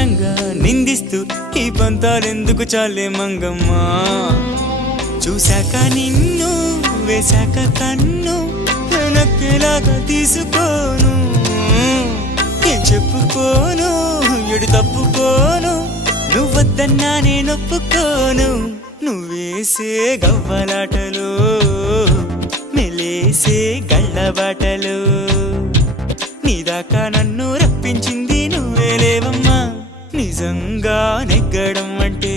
అనవసరంగా నిందిస్తూ ఈ పంతాలెందుకు చాలే మంగమ్మా. చూశాక నిన్ను వేశాక కన్ను వెనక్కేలాగా తీసుకోను, ఏం చెప్పుకోను ఎడు తప్పుకోను, నువ్వొద్దన్నా నేనొప్పుకోను. నువ్వేసే గవ్వలాటలు మెలేసే గళ్ళబాటలు నీదాకా నన్ను రప్పించింది నువ్వేలేవమ్మా. నిజంగా నెగ్గడం అంటే